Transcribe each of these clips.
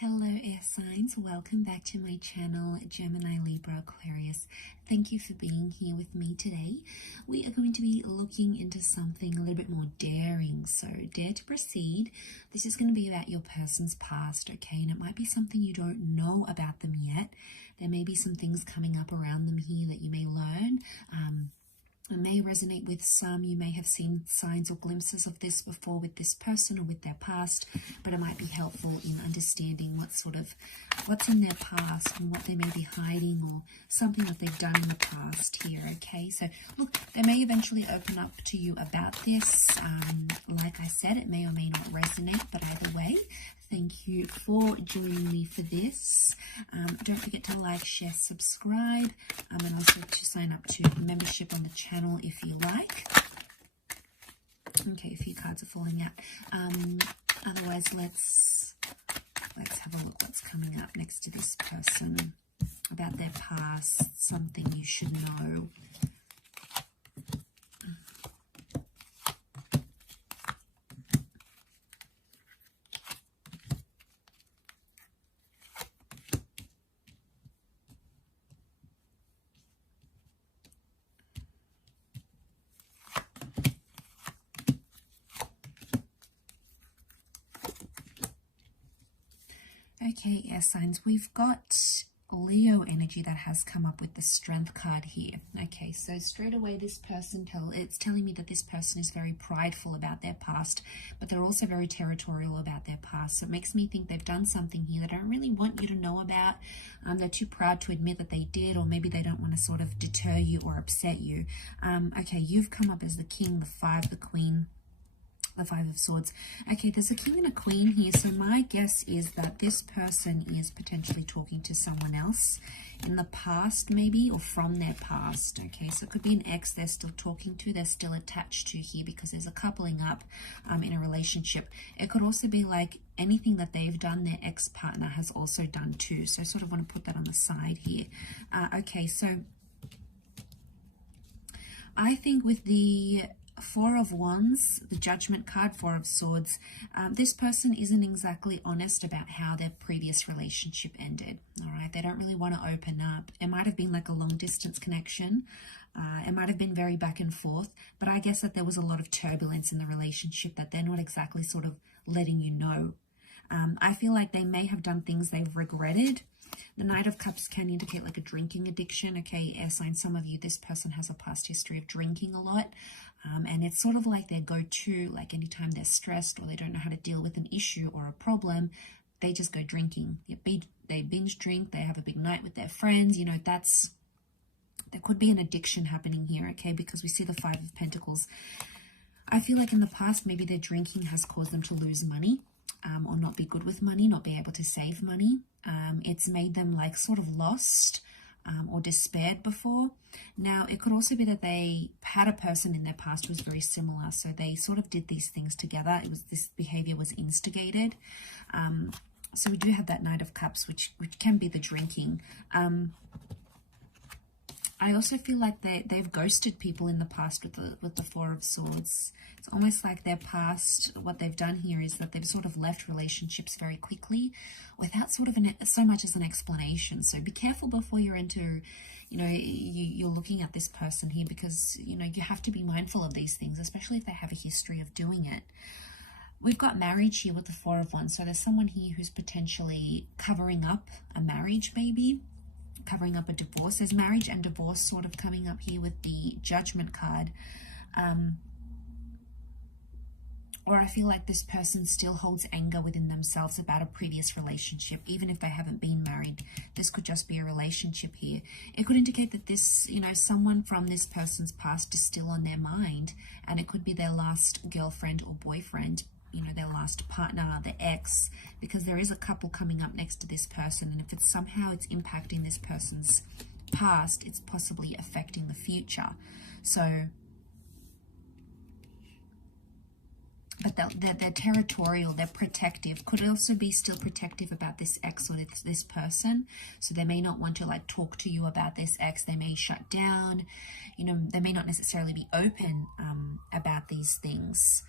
Hello air signs, welcome back to my channel Gemini, Libra, Aquarius. Thank you for being here with me today. We are going to be looking into something a little bit more daring, so dare to proceed. This is going to be about your person's past, okay, and it might be something you don't know about them yet. There may be some things coming up around them here that you may learn. It may resonate with some. You may have seen signs or glimpses of this before with this person or with their past, but it might be helpful in understanding what's in their past and what they may be hiding or something that they've done in the past here, okay? So look, they may eventually open up to you about this. Like I said, it may or may not resonate, but either way, thank you for joining me for this. Don't forget to like, share, subscribe, and also to sign up to membership on the channel if you like. Okay, a few cards are falling out. Otherwise, let's have a look what's coming up next to this person about their past, something you should know. Okay, air signs, we've got Leo energy that has come up with the Strength card here. Okay, so straight away this person, it's telling me that this person is very prideful about their past, but they're also very territorial about their past. So it makes me think they've done something here they don't really want you to know about. They're too proud to admit that they did, or maybe they don't want to sort of deter you or upset you. Okay, you've come up as the King, the Five, the Queen, the Five of Swords. Okay, there's a king and a queen here, so my guess is that this person is potentially talking to someone else in the past, maybe, or from their past. Okay, so it could be an ex they're still talking to, they're still attached to here, because there's a coupling up in a relationship. It could also be like anything that they've done, their ex-partner has also done too. So I sort of want to put that on the side here. Okay, so I think with the Four of Wands, the Judgment card, Four of Swords, this person isn't exactly honest about how their previous relationship ended. All right, they don't really want to open up. It might have been like a long distance connection. It might have been very back and forth, but I guess that there was a lot of turbulence in the relationship that they're not exactly sort of letting you know. I feel like they may have done things they've regretted. The Knight of Cups can indicate like a drinking addiction. Okay, air sign, some of you, this person has a past history of drinking a lot. And it's sort of like their go-to, like anytime they're stressed or they don't know how to deal with an issue or a problem, they just go drinking. They binge drink, they have a big night with their friends. You know, there could be an addiction happening here, okay, because we see the Five of Pentacles. I feel like in the past, maybe their drinking has caused them to lose money. Or not be good with money, not be able to save money. It's made them like sort of lost or despaired before. Now, it could also be that they had a person in their past who was very similar. So they sort of did these things together. This behavior was instigated. So we do have that Knight of Cups, which can be the drinking. I also feel like they've ghosted people in the past with the Four of Swords. It's almost like their past, what they've done here is that they've sort of left relationships very quickly without sort of so much as an explanation. So be careful before you're into, you're looking at this person here, because, you have to be mindful of these things, especially if they have a history of doing it. We've got marriage here with the Four of Wands. So there's someone here who's potentially covering up a marriage, maybe covering up a divorce. There's marriage and divorce sort of coming up here with the Judgment card. Or I feel like this person still holds anger within themselves about a previous relationship, even if they haven't been married. This could just be a relationship here. It could indicate that this, someone from this person's past is still on their mind, and it could be their last girlfriend or boyfriend, their last partner, their ex, because there is a couple coming up next to this person, and if it's somehow it's impacting this person's past, it's possibly affecting the future. So, but they're territorial, they're protective, could also be still protective about this ex or this person. So they may not want to like talk to you about this ex, they may shut down, they may not necessarily be open about these things.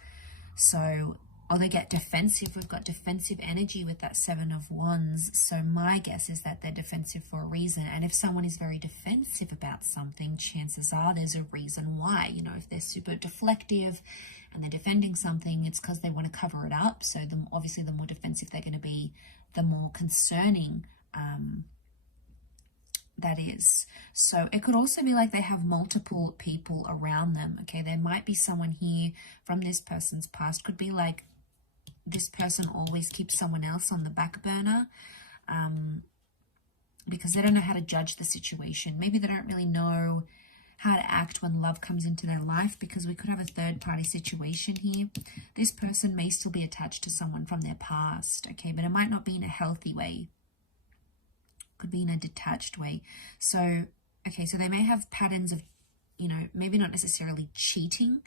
So or they get defensive. We've got defensive energy with that Seven of Wands. So my guess is that they're defensive for a reason. And if someone is very defensive about something, chances are there's a reason why. You know, if they're super deflective and they're defending something, it's because they want to cover it up. So obviously the more defensive they're going to be, the more concerning that is. So it could also be like they have multiple people around them. Okay, there might be someone here from this person's past. Could be like this person always keeps someone else on the back burner because they don't know how to judge the situation. Maybe they don't really know how to act when love comes into their life, because we could have a third party situation here. This person may still be attached to someone from their past, okay, but it might not be in a healthy way. Could be in a detached way. So, okay, so they may have patterns of, you know, maybe not necessarily cheating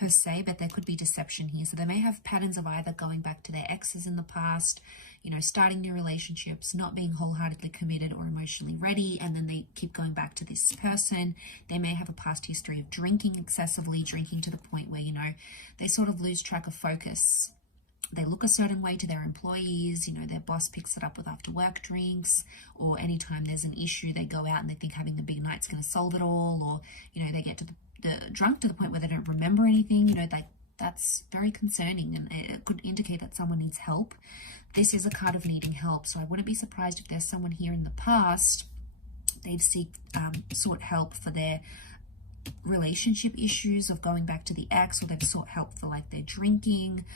per se, but there could be deception here. So they may have patterns of either going back to their exes in the past, you know, starting new relationships, not being wholeheartedly committed or emotionally ready, and then they keep going back to this person. They may have a past history of drinking excessively, drinking to the point where, you know, they sort of lose track of focus. They look a certain way to their employees, you know, their boss picks it up with after work drinks, or anytime there's an issue, they go out and they think having the big night's going to solve it all, or, you know, they get to the drunk to the point where they don't remember anything, you know, like that's very concerning, and it could indicate that someone needs help. This is a card of needing help, so I wouldn't be surprised if there's someone here in the past, they've sought help for their relationship issues of going back to the ex, or they've sought help for like their drinking,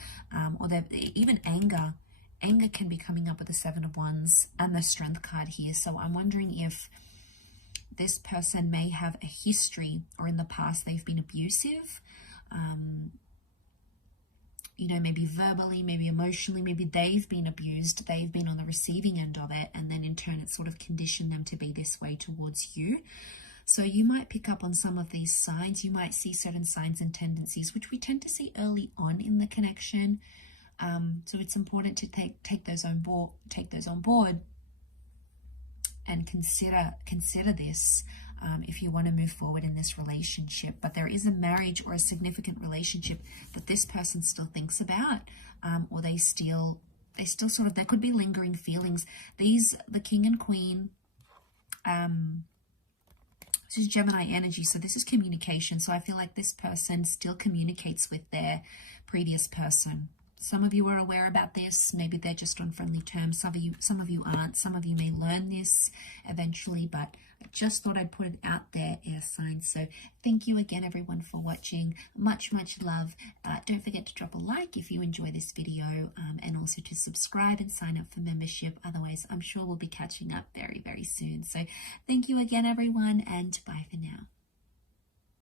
or they've even anger can be coming up with the Seven of Wands and the Strength card here. So I'm wondering if this person may have a history, or in the past they've been abusive, you know, maybe verbally, maybe emotionally, maybe they've been abused, they've been on the receiving end of it, and then in turn it sort of conditioned them to be this way towards you. So you might pick up on some of these signs. You might see certain signs and tendencies, which we tend to see early on in the connection. So it's important to take those on board and consider this if you want to move forward in this relationship. But there is a marriage or a significant relationship that this person still thinks about, or they still sort of, there could be lingering feelings. The King and Queen, this is Gemini energy, so this is communication. So I feel like this person still communicates with their previous person. Some of you are aware about this. Maybe they're just on friendly terms. Some of you aren't. Some of you may learn this eventually, but I just thought I'd put it out there, air signs. So thank you again, everyone, for watching. Much, much love. Don't forget to drop a like if you enjoy this video, and also to subscribe and sign up for membership. Otherwise, I'm sure we'll be catching up very, very soon. So thank you again, everyone, and bye for now.